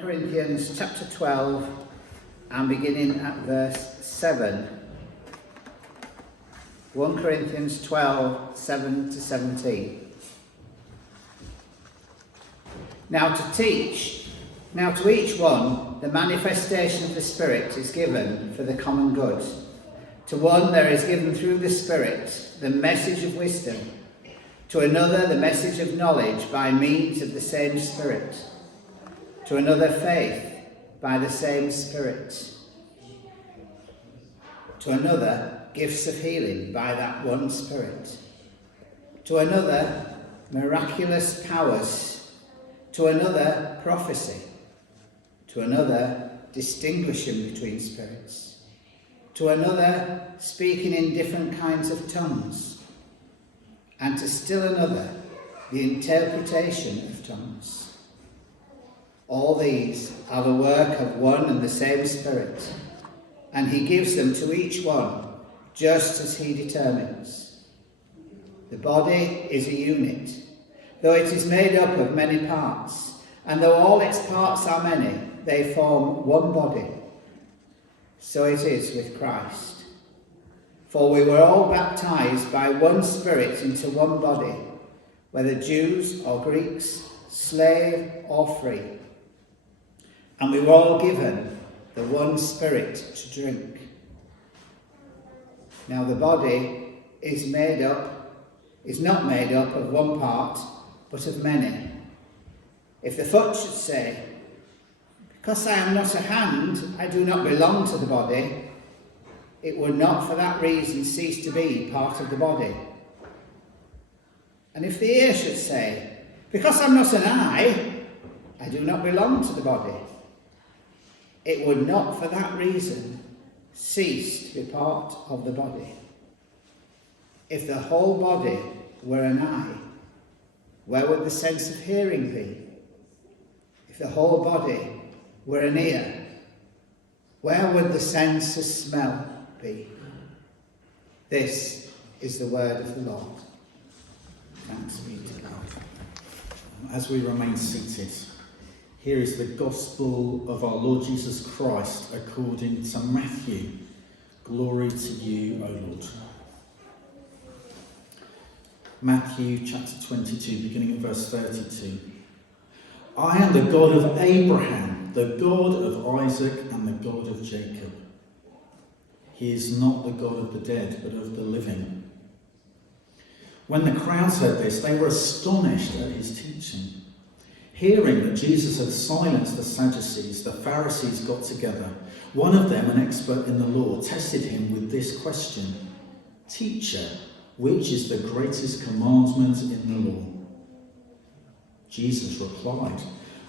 Corinthians chapter 12 and beginning at verse 7. 1 Corinthians 12, 7 to 17. Now to each one, the manifestation of the Spirit is given for the common good. To one there is given through the Spirit the message of wisdom, to another the message of knowledge by means of the same Spirit, to another faith by the same Spirit, to another gifts of healing by that one Spirit, to another miraculous powers, to another prophecy, to another distinguishing between spirits, to another speaking in different kinds of tongues, and to still another the interpretation of tongues. All these are the work of one and the same Spirit, and he gives them to each one just as he determines. The body is a unit, though it is made up of many parts, and though all its parts are many, they form one body. So it is with Christ. For we were all baptized by one Spirit into one body, whether Jews or Greeks, slave or free. And we were all given the one Spirit to drink. Now the body is not made up of one part, but of many. If the foot should say, "Because I am not a hand, I do not belong to the body," it would not for that reason cease to be part of the body. And if the ear should say, "Because I'm not an eye, I do not belong to the body," it would not for that reason cease to be part of the body. If the whole body were an eye, where would the sense of hearing be? If the whole body were an ear, where would the sense of smell be? This is the word of the Lord. Thanks be to God. As we remain seated, here is the gospel of our Lord Jesus Christ according to Matthew. Glory to you, O Lord. Matthew chapter 22, beginning at verse 32. I am the God of Abraham, the God of Isaac, and the God of Jacob. He is not the God of the dead, but of the living. When the crowds heard this, they were astonished at his teaching. Hearing that Jesus had silenced the Sadducees, the Pharisees got together. One of them, an expert in the law, tested him with this question: "Teacher, which is the greatest commandment in the law?" Jesus replied,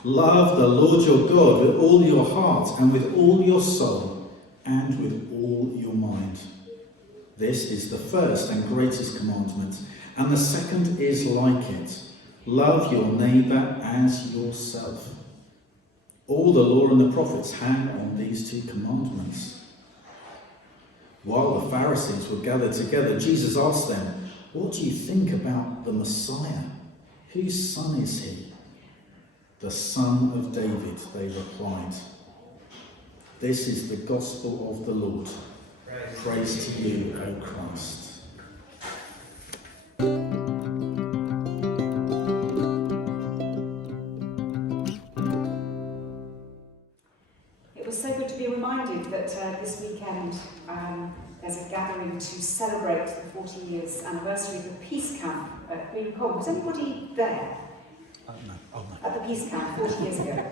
"Love the Lord your God with all your heart and with all your soul and with all your mind. This is the first and greatest commandment, and the second is like it. Love your neighbour as yourself. All the law and the prophets hang on these two commandments." While the Pharisees were gathered together, Jesus asked them, "What do you think about the Messiah? Whose son is he?" "The son of David," they replied. This is the gospel of the Lord. Praise to you, O Christ. It was so good to be reminded that this weekend there's a gathering to celebrate the 40 years anniversary of the peace camp at Green Cove. Was anybody there? No. At the peace camp 40 years ago?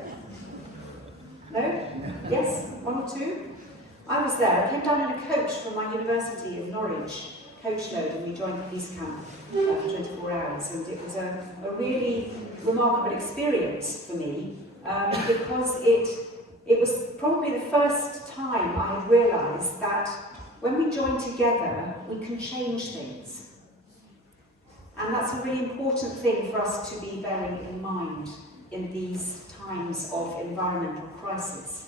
No? Yes? One or two? I was there. I came down in a coach from my university in Norwich, coach load, and we joined the peace camp for 24 hours. And it was a really remarkable experience for me because it was probably the first time I had realised that when we join together, we can change things. And that's a really important thing for us to be bearing in mind in these times of environmental crisis.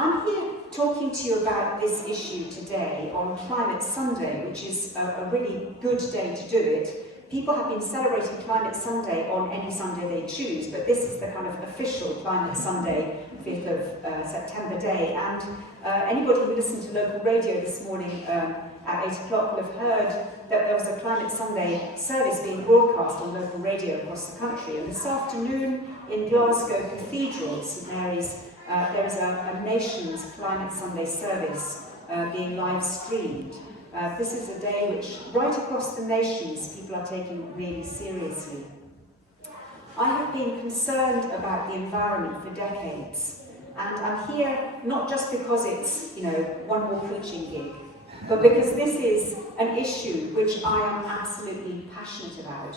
I'm here talking to you about this issue today on Climate Sunday, which is a really good day to do it. People have been celebrating Climate Sunday on any Sunday they choose, but this is the kind of official Climate Sunday, 5th of September day. And anybody who listened to local radio this morning at 8 o'clock will have heard that there was a Climate Sunday service being broadcast on local radio across the country. And this afternoon in Glasgow Cathedral, St Mary's, there is a Nations Climate Sunday service being live streamed. This is a day which, right across the nations, people are taking really seriously. I have been concerned about the environment for decades, and I'm here not just because it's, one more preaching gig, but because this is an issue which I am absolutely passionate about.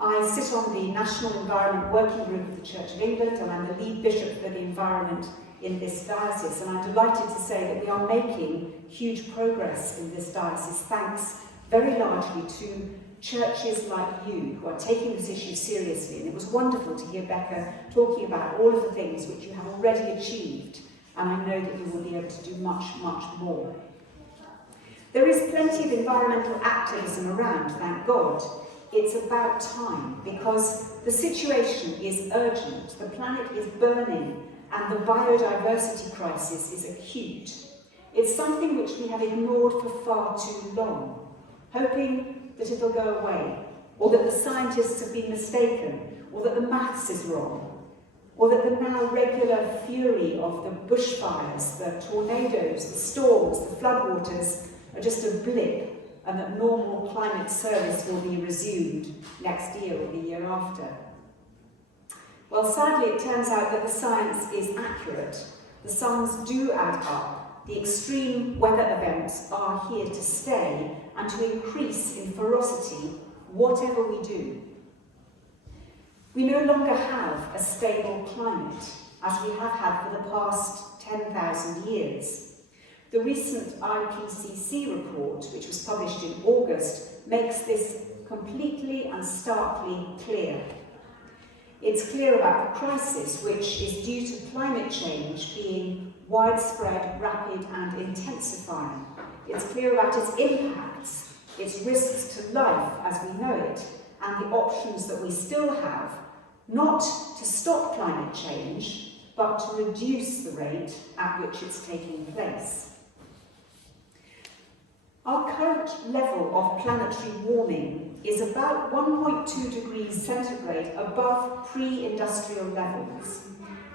I sit on the National Environment Working Group of the Church of England, and I'm the lead bishop for the environment in this diocese, and I'm delighted to say that we are making huge progress in this diocese, thanks very largely to churches like you who are taking this issue seriously. And it was wonderful to hear Becca talking about all of the things which you have already achieved, and I know that you will be able to do much, much more. There is plenty of environmental activism around, thank God. It's about time, because the situation is urgent, the planet is burning, and the biodiversity crisis is acute. It's something which we have ignored for far too long, hoping that it'll go away, or that the scientists have been mistaken, or that the maths is wrong, or that the now regular fury of the bushfires, the tornadoes, the storms, the floodwaters are just a blip, and that normal climate service will be resumed next year or the year after. Well, sadly, it turns out that the science is accurate. The sums do add up. The extreme weather events are here to stay and to increase in ferocity, whatever we do. We no longer have a stable climate, as we have had for the past 10,000 years. The recent IPCC report, which was published in August, makes this completely and starkly clear. It's clear about the crisis, which is due to climate change being widespread, rapid and intensifying. It's clear about its impacts, its risks to life as we know it, and the options that we still have, not to stop climate change, but to reduce the rate at which it's taking place. Our current level of planetary warming is about 1.2 degrees centigrade above pre-industrial levels.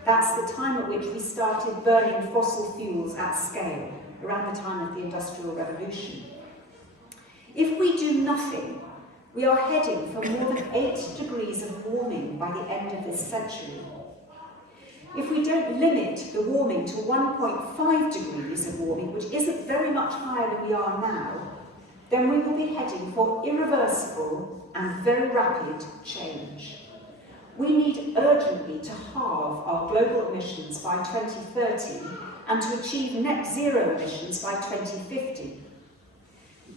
That's the time at which we started burning fossil fuels at scale, around the time of the Industrial Revolution. If we do nothing, we are heading for more than 8 degrees of warming by the end of this century. If we don't limit the warming to 1.5 degrees of warming, which isn't very much higher than we are now, then we will be heading for irreversible and very rapid change. We need urgently to halve our global emissions by 2030 and to achieve net zero emissions by 2050.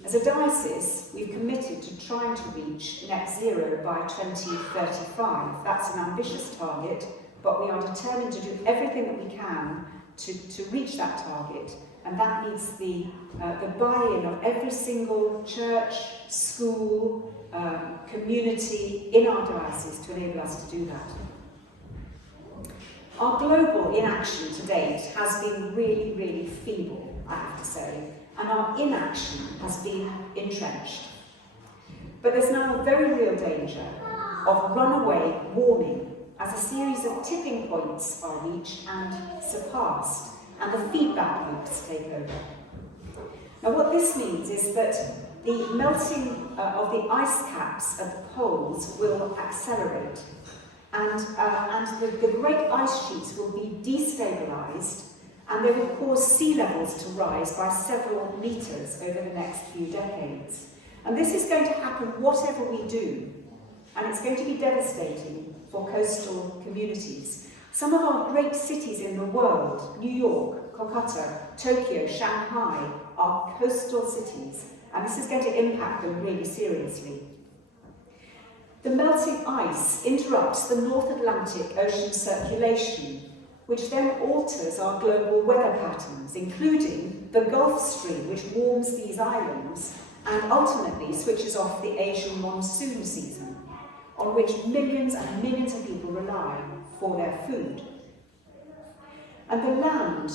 As a diocese, we've committed to trying to reach net zero by 2035. That's an ambitious target, but we are determined to do everything that we can to reach that target, and that needs the buy-in of every single church, school, community in our diocese to enable us to do that. Our global inaction to date has been really, really feeble, I have to say, and our inaction has been entrenched. But there's now a very real danger of runaway warming as a series of tipping points are reached and surpassed, and the feedback loops take over. Now what this means is that the melting of the ice caps at the poles will accelerate, and the great ice sheets will be destabilised, and they will cause sea levels to rise by several metres over the next few decades. And this is going to happen whatever we do, and it's going to be devastating for coastal communities. Some of our great cities in the world, New York, Kolkata, Tokyo, Shanghai, are coastal cities, and this is going to impact them really seriously. The melting ice interrupts the North Atlantic Ocean circulation, which then alters our global weather patterns, including the Gulf Stream, which warms these islands and ultimately switches off the Asian monsoon season, on which millions and millions of people rely for their food. And the land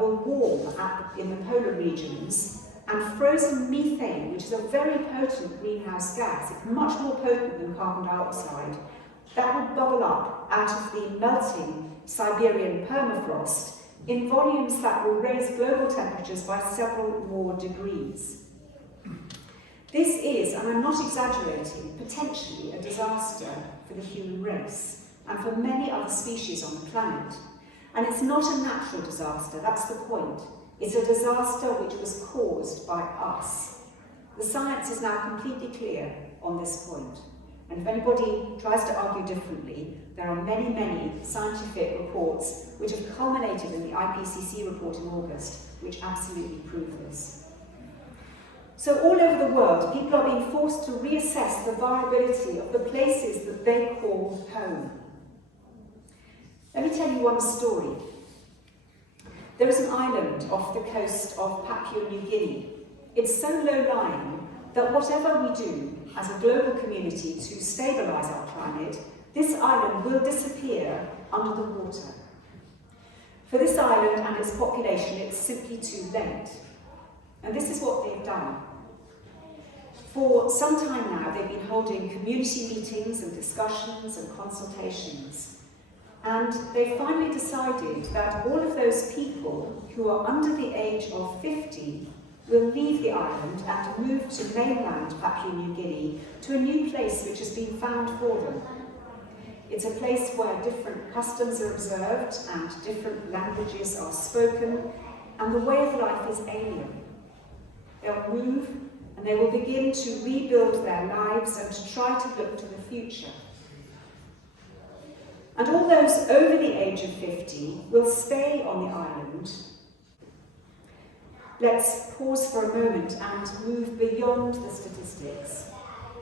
will warm in the polar regions, and frozen methane, which is a very potent greenhouse gas, it's much more potent than carbon dioxide, that will bubble up out of the melting Siberian permafrost in volumes that will raise global temperatures by several more degrees. This is, and I'm not exaggerating, potentially a disaster for the human race and for many other species on the planet. And it's not a natural disaster, that's the point. It's a disaster which was caused by us. The science is now completely clear on this point. And if anybody tries to argue differently, there are many, many scientific reports which have culminated in the IPCC report in August, which absolutely prove this. So all over the world, people are being forced to reassess the viability of the places that they call home. Let me tell you one story. There is an island off the coast of Papua New Guinea. It's so low-lying that whatever we do as a global community to stabilise our planet, this island will disappear under the water. For this island and its population, it's simply too late. And this is what they've done. For some time now, they've been holding community meetings and discussions and consultations. And they finally decided that all of those people who are under the age of 50 will leave the island and move to mainland Papua New Guinea, to a new place which has been found for them. It's a place where different customs are observed and different languages are spoken, and the way of life is alien. They'll move and they will begin to rebuild their lives and to try to look to the future. And all those over the age of 50 will stay on the island. Let's pause for a moment and move beyond the statistics.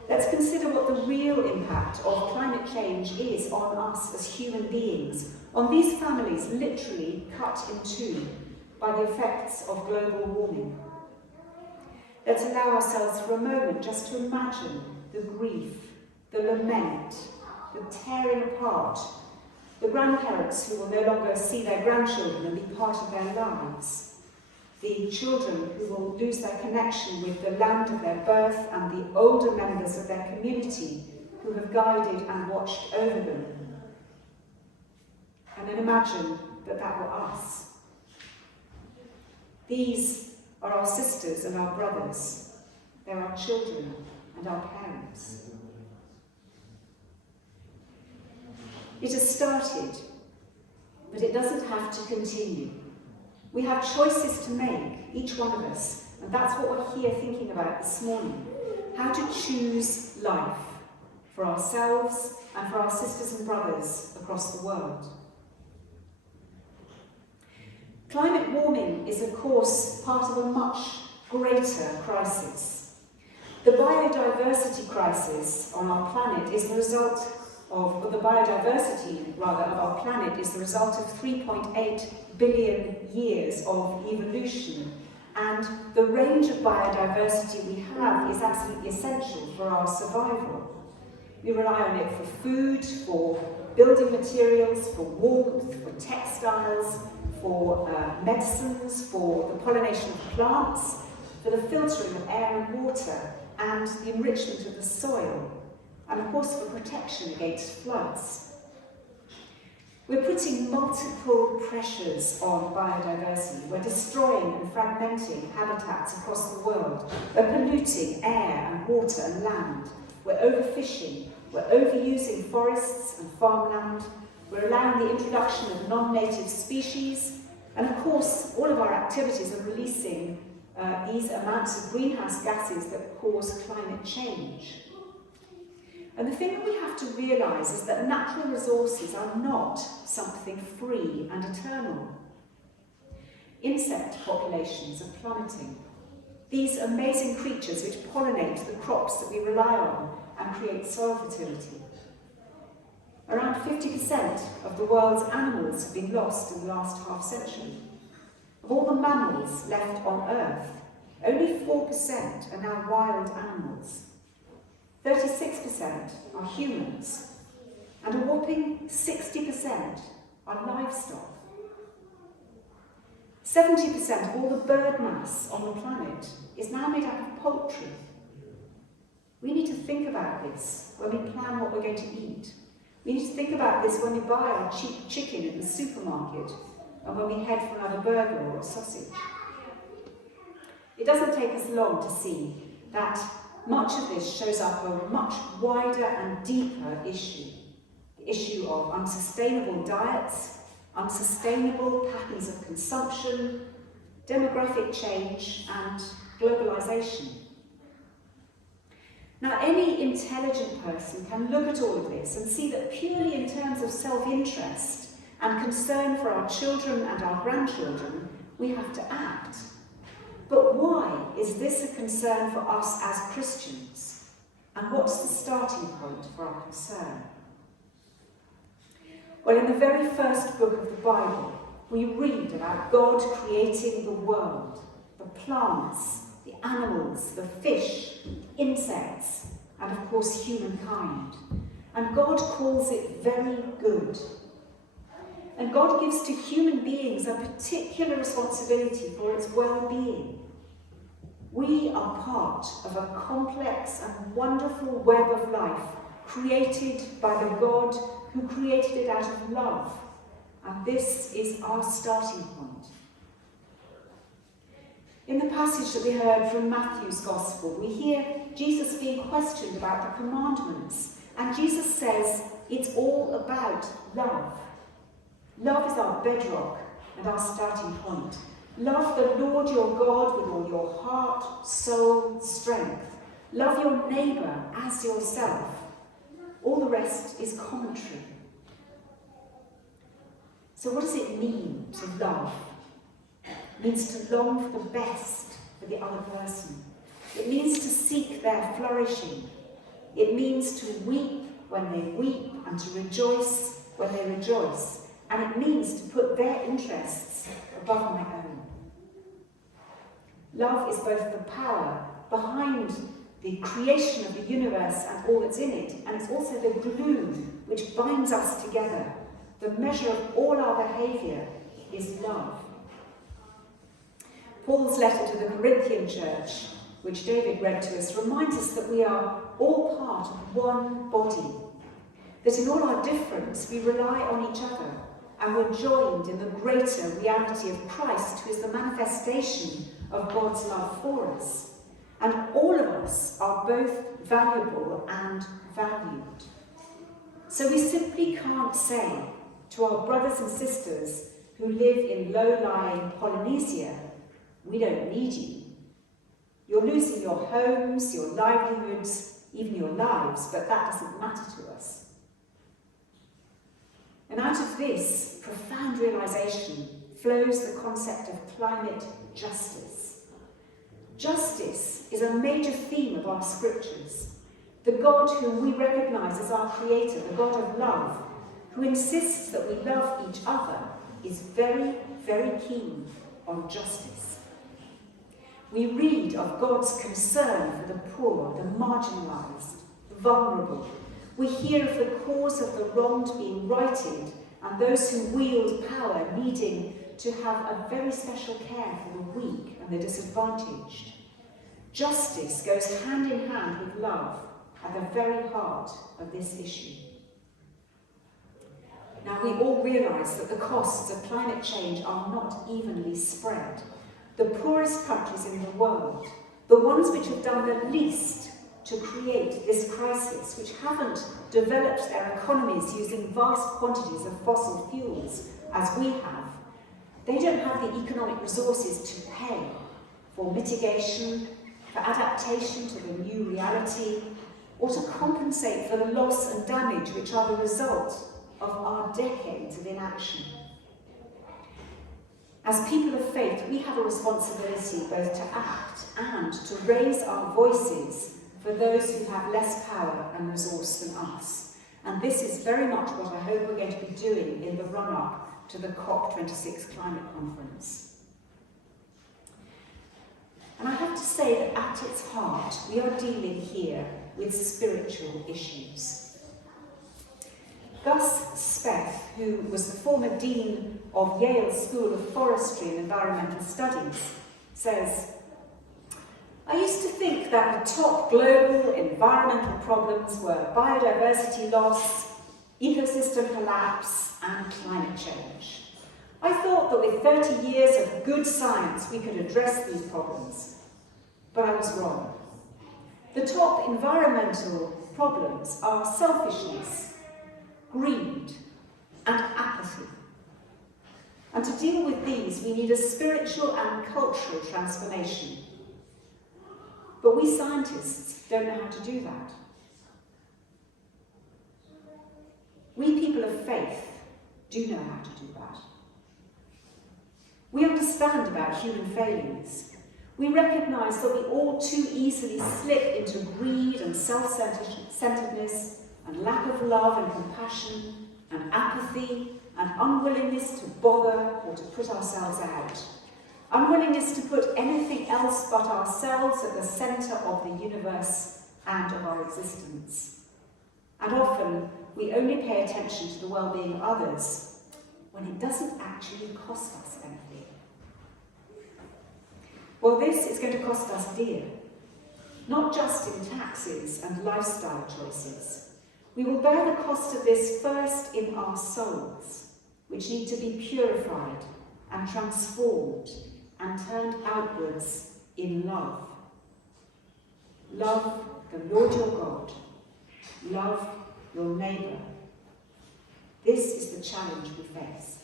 Let's consider what the real impact of climate change is on us as human beings, on these families literally cut in two by the effects of global warming. Let's allow ourselves for a moment just to imagine the grief, the lament, the tearing apart, the grandparents who will no longer see their grandchildren and be part of their lives, the children who will lose their connection with the land of their birth, and the older members of their community who have guided and watched over them. And then imagine that that were us. These are our sisters and our brothers. They're our children and our parents. It has started, but it doesn't have to continue. We have choices to make, each one of us, and that's what we're here thinking about this morning. How to choose life for ourselves and for our sisters and brothers across the world. Climate warming is, of course, part of a much greater crisis. The biodiversity crisis on our planet is the result of, or the biodiversity, rather, of our planet is the result of 3.8 billion years of evolution. And the range of biodiversity we have is absolutely essential for our survival. We rely on it for food, for building materials, for warmth, for textiles, for medicines, for the pollination of plants, for the filtering of air and water, and the enrichment of the soil, and of course for protection against floods. We're putting multiple pressures on biodiversity. We're destroying and fragmenting habitats across the world. We're polluting air and water and land. We're overfishing. We're overusing forests and farmland. We're allowing the introduction of non-native species. And of course, all of our activities are releasing these amounts of greenhouse gases that cause climate change. And the thing that we have to realise is that natural resources are not something free and eternal. Insect populations are plummeting. These amazing creatures which pollinate the crops that we rely on and create soil fertility. Around 50% of the world's animals have been lost in the last half-century. Of all the mammals left on Earth, only 4% are now wild animals. 36% are humans, and a whopping 60% are livestock. 70% of all the bird mass on the planet is now made up of poultry. We need to think about this when we plan what we're going to eat. We need to think about this when we buy our cheap chicken in the supermarket and when we head for another burger or a sausage. It doesn't take us long to see that much of this shows up a much wider and deeper issue. The issue of unsustainable diets, unsustainable patterns of consumption, demographic change, and globalisation. Now, any intelligent person can look at all of this and see that purely in terms of self-interest and concern for our children and our grandchildren, we have to act. But why is this a concern for us as Christians? And what's the starting point for our concern? Well, in the very first book of the Bible, we read about God creating the world, the plants, the animals, the fish, the insects, and of course humankind. And God calls it very good. And God gives to human beings a particular responsibility for its well-being. We are part of a complex and wonderful web of life created by the God who created it out of love. And this is our starting point. In the passage that we heard from Matthew's Gospel, we hear Jesus being questioned about the commandments. And Jesus says it's all about love. Love is our bedrock and our starting point. Love the Lord your God with all your heart, soul, strength. Love your neighbour as yourself. All the rest is commentary. So what does it mean to love? It means to long for the best for the other person. It means to seek their flourishing. It means to weep when they weep and to rejoice when they rejoice. And it means to put their interests above my own. Love is both the power behind the creation of the universe and all that's in it, and it's also the glue which binds us together. The measure of all our behaviour is love. Paul's letter to the Corinthian church, which David read to us, reminds us that we are all part of one body, that in all our difference we rely on each other, and we're joined in the greater reality of Christ, who is the manifestation of God's love for us. And all of us are both valuable and valued. So we simply can't say to our brothers and sisters who live in low-lying Polynesia, we don't need you. You're losing your homes, your livelihoods, even your lives, but that doesn't matter to us. And out of this profound realisation flows the concept of climate justice. Justice is a major theme of our scriptures. The God whom we recognise as our creator, the God of love, who insists that we love each other, is very, very keen on justice. We read of God's concern for the poor, the marginalised, the vulnerable. We hear of the cause of the wronged being righted and those who wield power needing to have a very special care for the weak and the disadvantaged. Justice goes hand in hand with love at the very heart of this issue. Now, we all realise that the costs of climate change are not evenly spread. The poorest countries in the world, the ones which have done the least to create this crisis, which haven't developed their economies using vast quantities of fossil fuels as we have, they don't have the economic resources to pay for mitigation, for adaptation to the new reality, or to compensate for the loss and damage which are the result of our decades of inaction. As people of faith, we have a responsibility both to act and to raise our voices for those who have less power and resource than us. And this is very much what I hope we're going to be doing in the run-up to the COP26 climate conference. And I have to say that at its heart, we are dealing here with spiritual issues. Gus Speth, who was the former dean of Yale School of Forestry and Environmental Studies, says, "I used to think that the top global environmental problems were biodiversity loss, ecosystem collapse, and climate change. I thought that with 30 years of good science we could address these problems, but I was wrong. The top environmental problems are selfishness, greed, and apathy. And to deal with these, we need a spiritual and cultural transformation. But we scientists don't know how to do that. We people of faith do know how to do that. We understand about human failings. We recognise that we all too easily slip into greed and self-centeredness and lack of love and compassion and apathy and unwillingness to bother or to put ourselves out. Unwillingness to put anything else but ourselves at the centre of the universe and of our existence. And often we only pay attention to the well-being of others when it doesn't actually cost us anything. Well, this is going to cost us dear, not just in taxes and lifestyle choices. We will bear the cost of this first in our souls, which need to be purified and transformed and turned outwards in love. Love the Lord your God. Love your neighbour. This is the challenge we face.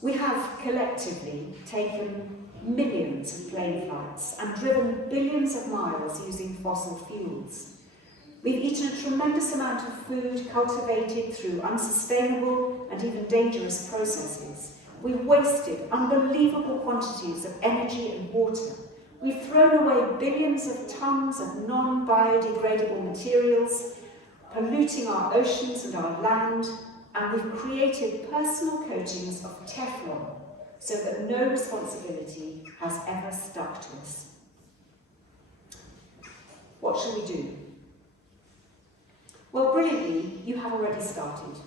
We have collectively taken millions of plane flights and driven billions of miles using fossil fuels. We've eaten a tremendous amount of food cultivated through unsustainable and even dangerous processes. We've wasted unbelievable quantities of energy and water. We've thrown away billions of tons of non-biodegradable materials, polluting our oceans and our land, and we've created personal coatings of Teflon so that no responsibility has ever stuck to us. What shall we do? Well, brilliantly, you have already started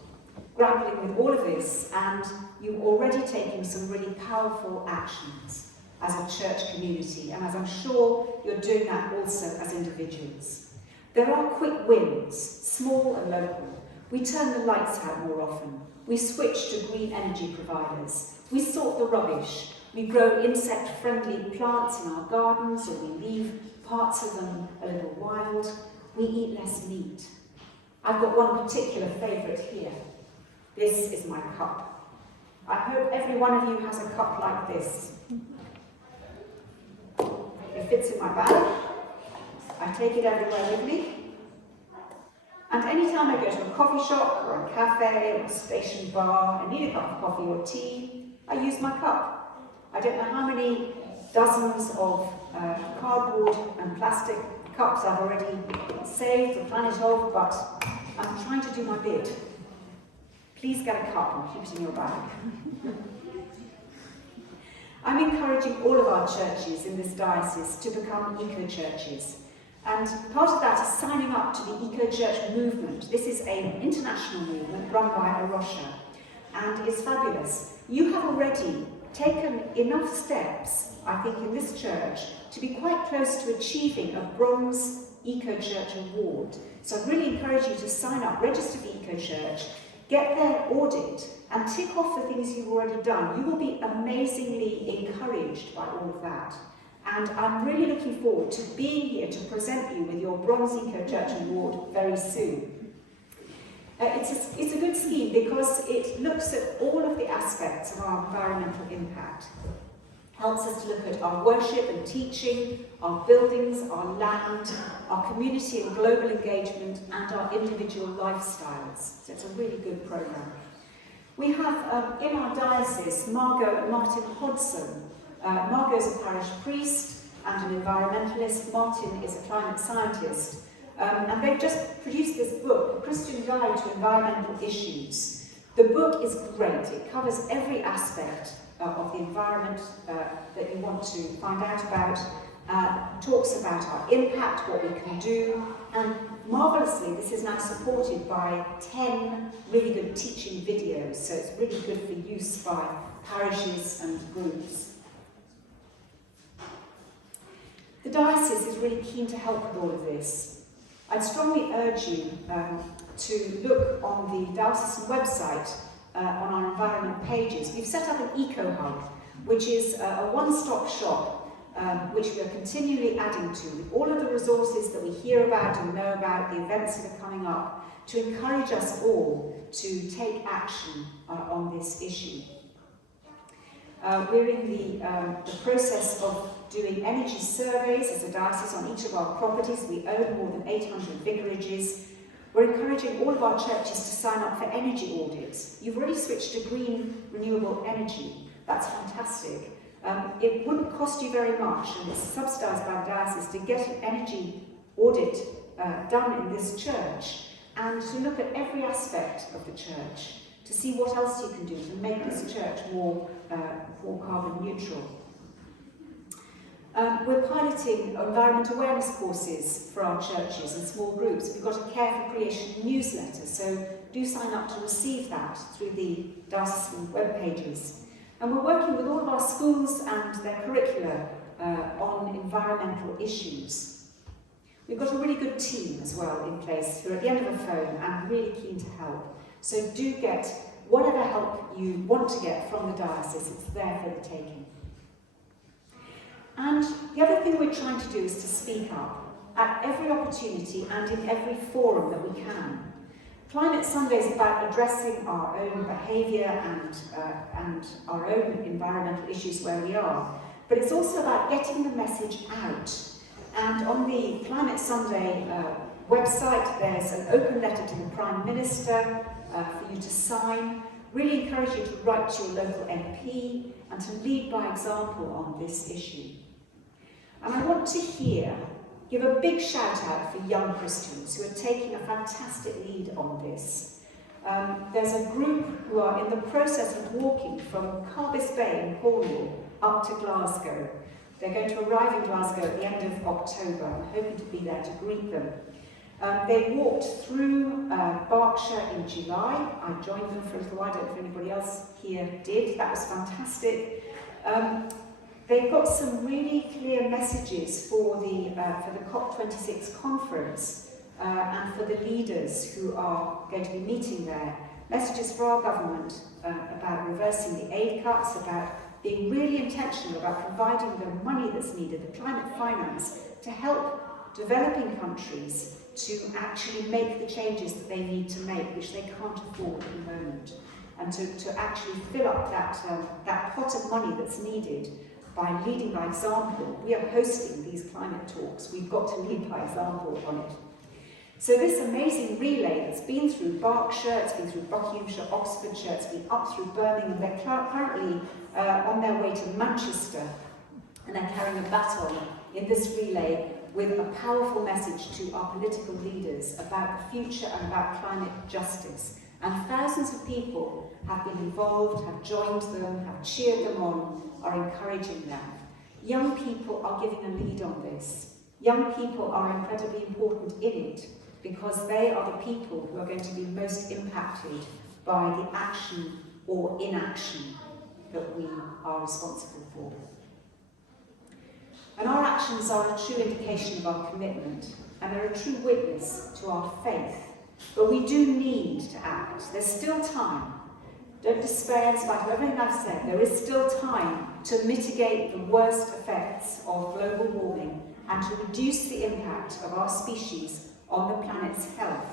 grappling with all of this, and you've already taken some really powerful actions as a church community, and as I'm sure you're doing that also as individuals. There are quick wins, small and local. We turn the lights out more often. We switch to green energy providers. We sort the rubbish. We grow insect-friendly plants in our gardens, or we leave parts of them a little wild. We eat less meat. I've got one particular favourite here. This is my cup. I hope every one of you has a cup like this. It fits in my bag. I take it everywhere with me. And anytime I go to a coffee shop or a cafe or a station bar and need a cup of coffee or tea, I use my cup. I don't know how many dozens of cardboard and plastic cups I've already saved the planet of, but I'm trying to do my bit. Please get a cup and keep it in your bag. I'm encouraging all of our churches in this diocese to become eco-churches. And part of that is signing up to the Eco-Church movement. This is an international movement run by Arosha, and it's fabulous. You have already taken enough steps, I think, in this church to be quite close to achieving a bronze Eco-Church award. So I really encourage you to sign up, register for Eco-Church, get their audit, and tick off the things you've already done. You will be amazingly encouraged by all of that. And I'm really looking forward to being here to present you with your Bronze Eco-Church Award very soon. It's a good scheme because it looks at all of the aspects of our environmental impact. Helps us to look at our worship and teaching, our buildings, our land, our community and global engagement, and our individual lifestyles. So it's a really good programme. We have in our diocese Margot and Martin Hodson. Margot's a parish priest and an environmentalist. Martin is a climate scientist. And they've just produced this book, A Christian Guide to Environmental Issues. The book is great. It covers every aspect of the environment that you want to find out about, talks about our impact, what we can do, and marvellously this is now supported by 10 really good teaching videos, so it's really good for use by parishes and groups. The diocese is really keen to help with all of this. I'd strongly urge you to look on the diocesan website on our environment pages. We've set up an eco-hub, which is a one-stop shop which we are continually adding to with all of the resources that we hear about and know about, the events that are coming up, to encourage us all to take action on this issue. We're in the process of doing energy surveys as a diocese on each of our properties. We own more than 800 vicarages. We're encouraging all of our churches to sign up for energy audits. You've already switched to green, renewable energy. That's fantastic. It wouldn't cost you very much, and it's subsidised by the diocese, to get an energy audit done in this church and to look at every aspect of the church to see what else you can do to make this church more carbon neutral. We're piloting environment awareness courses for our churches and small groups. We've got a Care for Creation newsletter, so do sign up to receive that through the diocesan web pages. And we're working with all of our schools and their curricula on environmental issues. We've got a really good team as well in place who are at the end of the phone and really keen to help. So do get whatever help you want to get from the diocese. It's there for the taking. And the other thing we're trying to do is to speak up at every opportunity and in every forum that we can. Climate Sunday is about addressing our own behaviour and our own environmental issues where we are, but it's also about getting the message out. And on the Climate Sunday website, there's an open letter to the Prime Minister for you to sign. Really encourage you to write to your local MP and to lead by example on this issue. And I want to give a big shout out for young Christians who are taking a fantastic lead on this. There's a group who are in the process of walking from Carbis Bay in Cornwall up to Glasgow. They're going to arrive in Glasgow at the end of October. I'm hoping to be there to greet them. They walked through Berkshire in July. I joined them for a little while. I don't know if anybody else here did. That was fantastic. They've got some really clear messages for the COP26 conference and for the leaders who are going to be meeting there. Messages for our government about reversing the aid cuts, about being really intentional about providing the money that's needed, the climate finance, to help developing countries to actually make the changes that they need to make, which they can't afford at the moment, and to actually fill up that pot of money that's needed by leading by example. We are hosting these climate talks. We've got to lead by example on it. So this amazing relay that's been through Berkshire, it's been through Buckinghamshire, Oxfordshire, it's been up through Birmingham. They're currently on their way to Manchester, and they're carrying a baton in this relay with a powerful message to our political leaders about the future and about climate justice. And thousands of people have been involved, have joined them, have cheered them on, are encouraging them. Young people are giving a lead on this. Young people are incredibly important in it because they are the people who are going to be most impacted by the action or inaction that we are responsible for. And our actions are a true indication of our commitment, and they're a true witness to our faith. But we do need to act. There's still time. Don't despair in spite of everything I've said. There is still time to mitigate the worst effects of global warming and to reduce the impact of our species on the planet's health.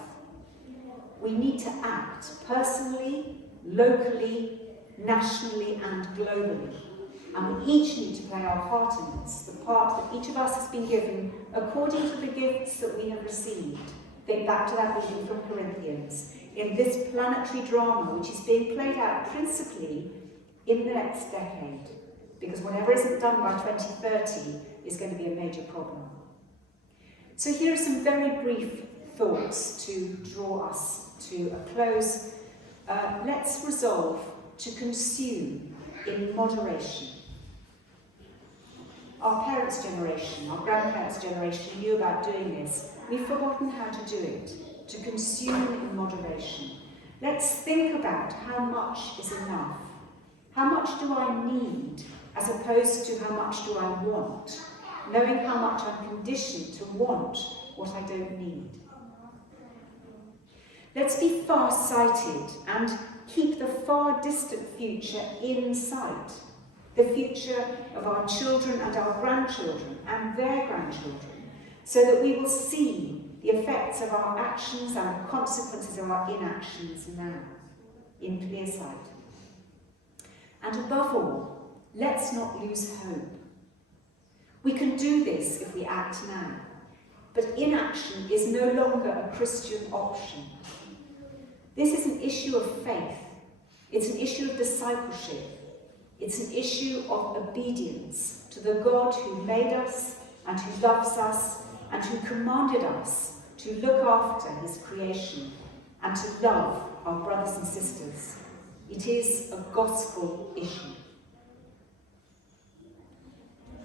We need to act personally, locally, nationally and globally. And we each need to play our part in this, the part that each of us has been given according to the gifts that we have received. Think back to that reading from Corinthians. In this planetary drama, which is being played out principally in the next decade, because whatever isn't done by 2030 is going to be a major problem. So here are some very brief thoughts to draw us to a close. Let's resolve to consume in moderation. Our parents' generation, our grandparents' generation knew about doing this. We've forgotten how to do it, to consume in moderation. Let's think about how much is enough. How much do I need as opposed to how much do I want, knowing how much I'm conditioned to want what I don't need. Let's be far-sighted and keep the far distant future in sight, the future of our children and our grandchildren and their grandchildren, so that we will see the effects of our actions and the consequences of our inactions now, in clear sight. And above all, let's not lose hope. We can do this if we act now, but inaction is no longer a Christian option. This is an issue of faith. It's an issue of discipleship. It's an issue of obedience to the God who made us and who loves us and who commanded us to look after his creation and to love our brothers and sisters. It is a gospel issue.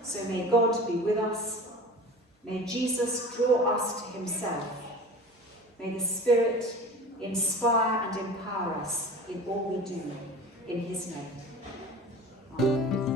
So may God be with us. May Jesus draw us to himself. May the Spirit inspire and empower us in all we do, in his name. Amen.